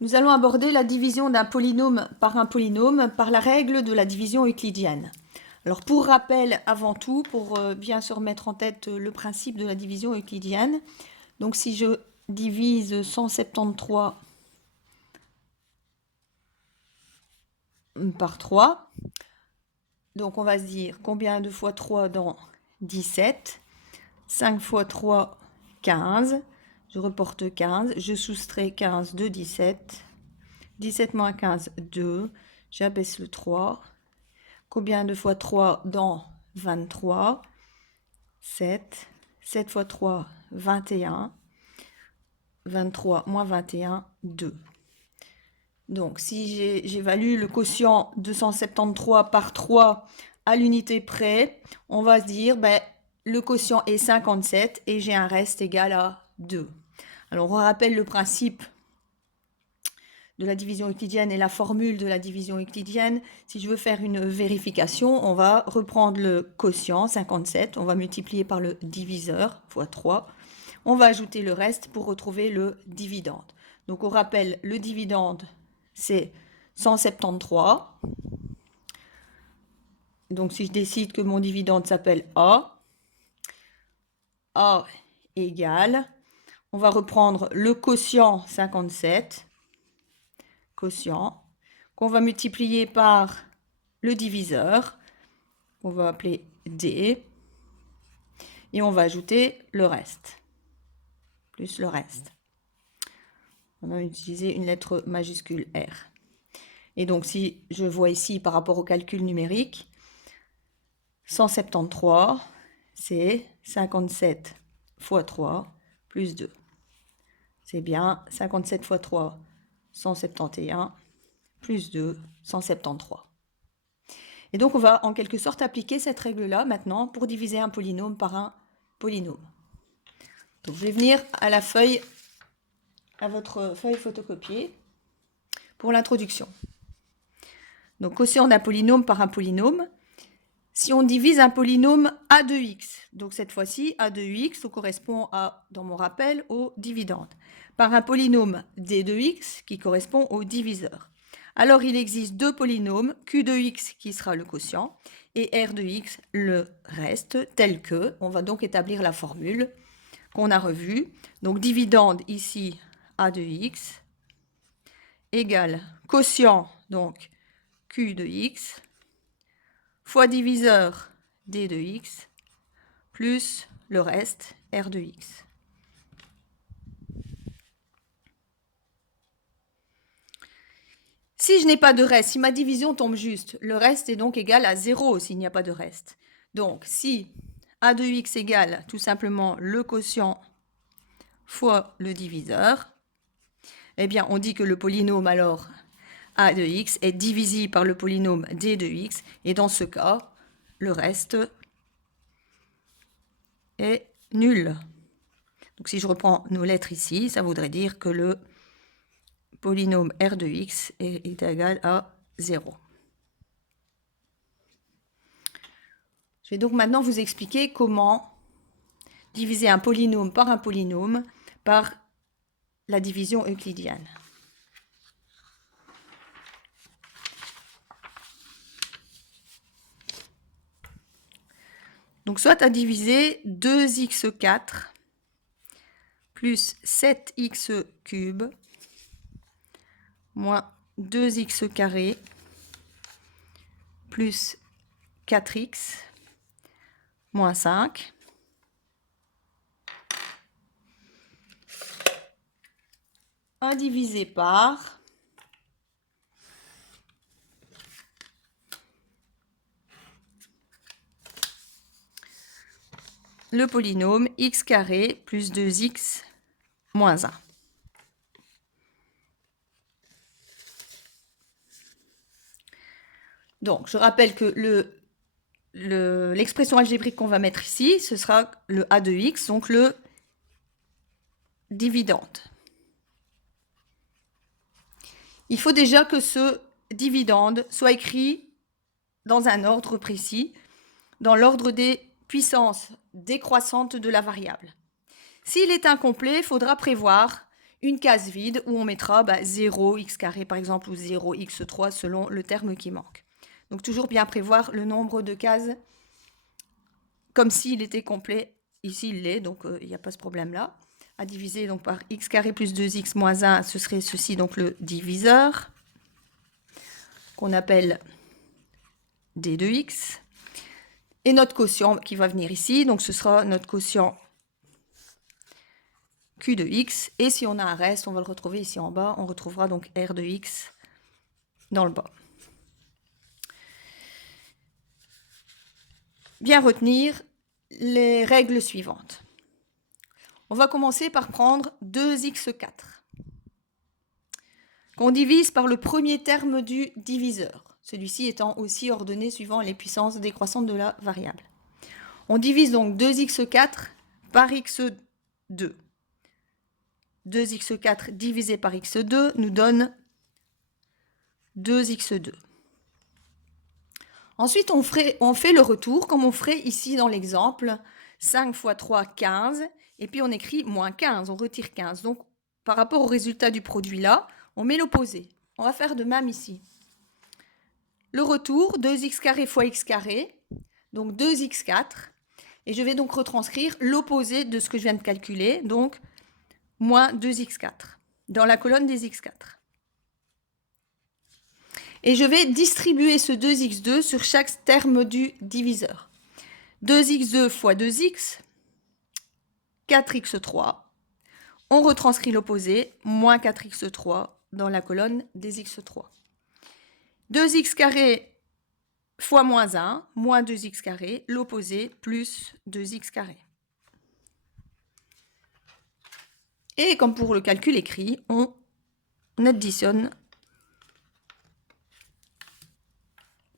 Nous allons aborder la division d'un polynôme par la règle de la division euclidienne. Alors pour rappel avant tout, pour bien se remettre en tête le principe de la division euclidienne, donc si je divise 173 par 3, donc on va se dire combien de fois 3 dans 17, 5 fois 3, 15, je reporte 15, je soustrais 15 de 17, 17 moins 15, 2, j'abaisse le 3, combien de fois 3 dans 23, 7, 7 fois 3, 21, 23 moins 21, 2. Donc si j'évalue le quotient 273 par 3 à l'unité près, on va se dire, le quotient est 57 et j'ai un reste égal à 2. Alors on rappelle le principe de la division euclidienne et la formule de la division euclidienne. Si je veux faire une vérification, on va reprendre le quotient 57, on va multiplier par le diviseur fois 3, on va ajouter le reste pour retrouver le dividende. Donc on rappelle, le dividende c'est 173. Donc si je décide que mon dividende s'appelle A égale, on va reprendre le quotient 57, quotient, qu'on va multiplier par le diviseur, qu'on va appeler D, et on va ajouter le reste, plus le reste. On va utiliser une lettre majuscule R. Et donc, si je vois ici par rapport au calcul numérique, 173, c'est 57 fois 3 plus 2. C'est bien 57 fois 3, 171, plus 2, 173. Et donc, on va en quelque sorte appliquer cette règle-là maintenant pour diviser un polynôme par un polynôme. Donc, je vais venir à la feuille, à votre feuille photocopiée pour l'introduction. Donc, quotient d'un polynôme par un polynôme. Si on divise un polynôme a de x, donc cette fois-ci a de x, ça correspond à, dans mon rappel, au dividende, par un polynôme d de x qui correspond au diviseur. Alors il existe deux polynômes, q de x qui sera le quotient et r de x le reste, tel que, on va donc établir la formule qu'on a revue. Donc dividende ici a de x égale quotient, donc q de x, fois diviseur d de x, plus le reste r de x. Si je n'ai pas de reste, si ma division tombe juste, le reste est donc égal à 0 s'il n'y a pas de reste. Donc si a de x égale tout simplement le quotient fois le diviseur, eh bien on dit que le polynôme alors a de x est divisible par le polynôme d de x, et dans ce cas, le reste est nul. Donc si je reprends nos lettres ici, ça voudrait dire que le polynôme r de x est égal à 0. Je vais donc maintenant vous expliquer comment diviser un polynôme par la division euclidienne. Donc soit à diviser 2x4 plus 7x cube moins 2x carré plus 4x moins 5. Divisé par le polynôme x carré plus 2x moins 1. Donc, je rappelle que l'expression algébrique qu'on va mettre ici, ce sera le a de x, donc le dividende. Il faut déjà que ce dividende soit écrit dans un ordre précis, dans l'ordre des puissances décroissantes de la variable. S'il est incomplet, il faudra prévoir une case vide où on mettra 0 x carré par exemple ou 0 x3 selon le terme qui manque. Donc toujours bien prévoir le nombre de cases comme s'il était complet. Ici il l'est, donc il n'y a pas ce problème là. À diviser donc par x carré plus 2x moins 1, ce serait ceci, donc le diviseur, qu'on appelle d de x. Et notre quotient qui va venir ici, donc ce sera notre quotient q de x. Et si on a un reste, on va le retrouver ici en bas. On retrouvera donc r de x dans le bas. Bien retenir les règles suivantes. On va commencer par prendre 2x4, qu'on divise par le premier terme du diviseur, celui-ci étant aussi ordonné suivant les puissances décroissantes de la variable. On divise donc 2x4 par x2. 2x4 divisé par x2 nous donne 2x2. Ensuite, on fait le retour, comme on ferait ici dans l'exemple. 5 fois 3, 15. Et puis, on écrit moins 15, on retire 15. Donc, par rapport au résultat du produit là, on met l'opposé. On va faire de même ici. Le retour, 2x carré fois x carré, donc 2x4. Et je vais donc retranscrire l'opposé de ce que je viens de calculer, donc moins 2x4, dans la colonne des x4. Et je vais distribuer ce 2x2 sur chaque terme du diviseur. 2x2 fois 2x, 4x3. On retranscrit l'opposé, moins 4x3 dans la colonne des x3. 2x carré fois moins 1, moins 2x carré, l'opposé, plus 2x carré. Et comme pour le calcul écrit, on additionne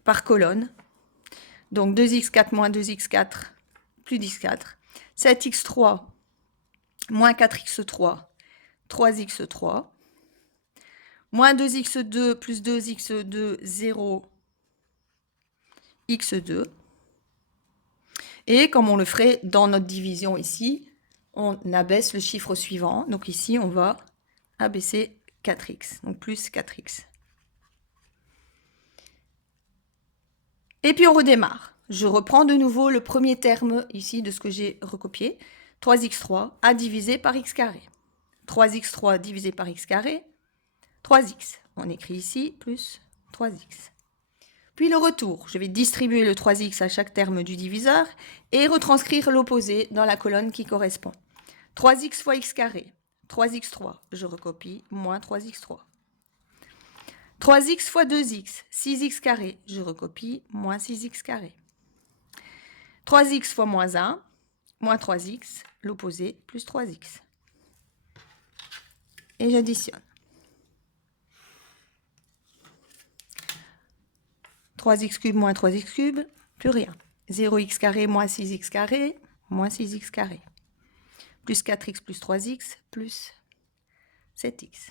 par colonne. Donc 2x4 moins 2x4 plus 10x4. 7x3 moins 4x3, 3x3. Moins 2x2 plus 2x2, 0, x2. Et comme on le ferait dans notre division ici, on abaisse le chiffre suivant. Donc ici, on va abaisser 4x, donc plus 4x. Et puis on redémarre. Je reprends de nouveau le premier terme ici de ce que j'ai recopié. 3x3 à diviser par x carré. 3x3 divisé par x carré, 3x. On écrit ici plus 3x. Puis le retour. Je vais distribuer le 3x à chaque terme du diviseur et retranscrire l'opposé dans la colonne qui correspond. 3x fois x carré, 3x3. Je recopie, moins 3x3. 3x fois 2x, 6x carré. Je recopie, moins 6x carré. 3x fois moins 1, moins 3x. L'opposé, plus 3x. Et j'additionne. 3x cube moins 3x cube, plus rien. 0x carré moins 6x carré, moins 6x carré. Plus 4x plus 3x, plus 7x.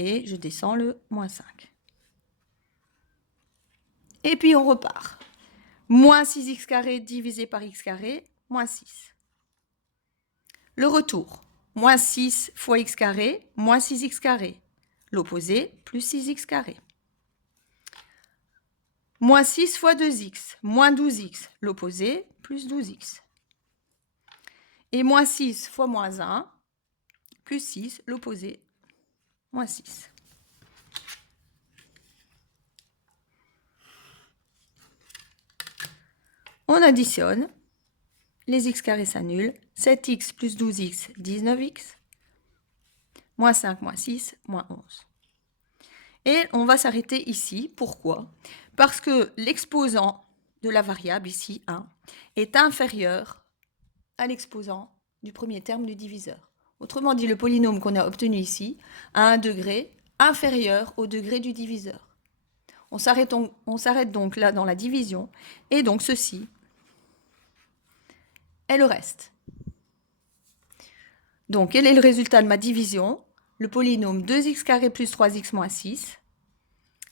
Et je descends le moins 5. Et puis on repart. Moins 6x carré divisé par x carré, moins 6. Le retour. Moins 6 fois x carré, moins 6x carré. L'opposé, plus 6x carré. Moins 6 fois 2x, moins 12x. L'opposé, plus 12x. Et moins 6 fois moins 1, plus 6. L'opposé, moins 6. On additionne. Les x carrés s'annulent. 7x plus 12x, 19x. Moins 5, moins 6, moins 11. Et on va s'arrêter ici. Pourquoi? Parce que l'exposant de la variable, ici 1, est inférieur à l'exposant du premier terme du diviseur. Autrement dit, le polynôme qu'on a obtenu ici a un degré inférieur au degré du diviseur. On s'arrête donc là dans la division, et donc ceci est le reste. Donc, quel est le résultat de ma division? Le polynôme 2x carré plus 3x moins 6,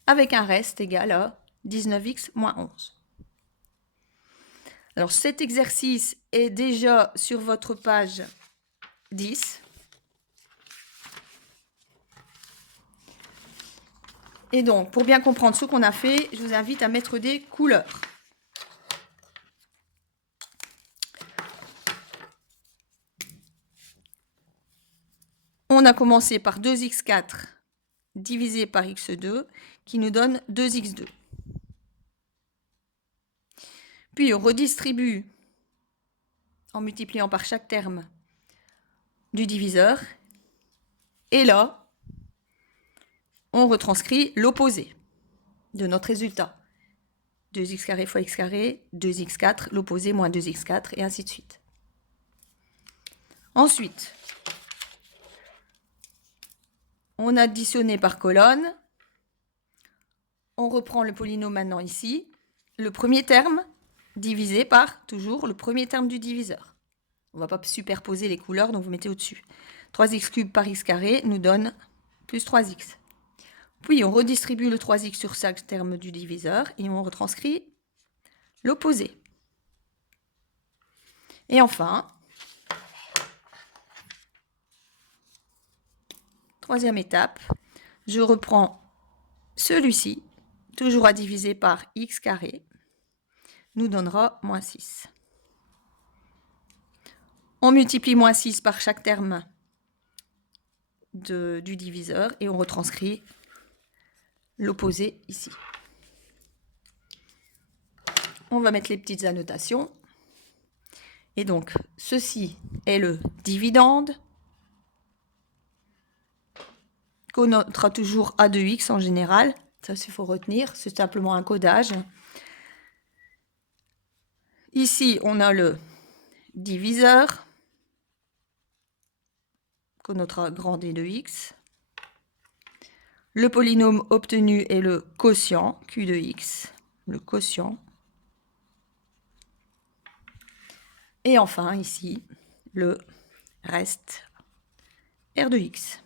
avec un reste égal à 19x moins 11. Alors, cet exercice est déjà sur votre page 10. Et donc, pour bien comprendre ce qu'on a fait, je vous invite à mettre des couleurs. On a commencé par 2x4 divisé par x2, qui nous donne 2x2. Puis on redistribue en multipliant par chaque terme du diviseur. Et là, on retranscrit l'opposé de notre résultat. 2x carré fois x carré, 2x4, l'opposé moins 2x4, et ainsi de suite. Ensuite, on additionne par colonne. On reprend le polynôme maintenant ici. Le premier terme divisé par, toujours, le premier terme du diviseur. On ne va pas superposer les couleurs, donc vous mettez au-dessus. 3x cube par x carré nous donne plus 3x. Puis on redistribue le 3x sur chaque terme du diviseur et on retranscrit l'opposé. Et enfin, troisième étape, je reprends celui-ci, toujours à diviser par x carré, nous donnera moins 6. On multiplie moins 6 par chaque terme du diviseur et on retranscrit l'opposé ici. On va mettre les petites annotations. Et donc, ceci est le dividende qu'on notera toujours à 2x en général. Ça, il faut retenir. C'est simplement un codage. Ici, on a le diviseur qu'on notera grand D de x. Le polynôme obtenu est le quotient Q de x, le quotient. Et enfin, ici, le reste R de x.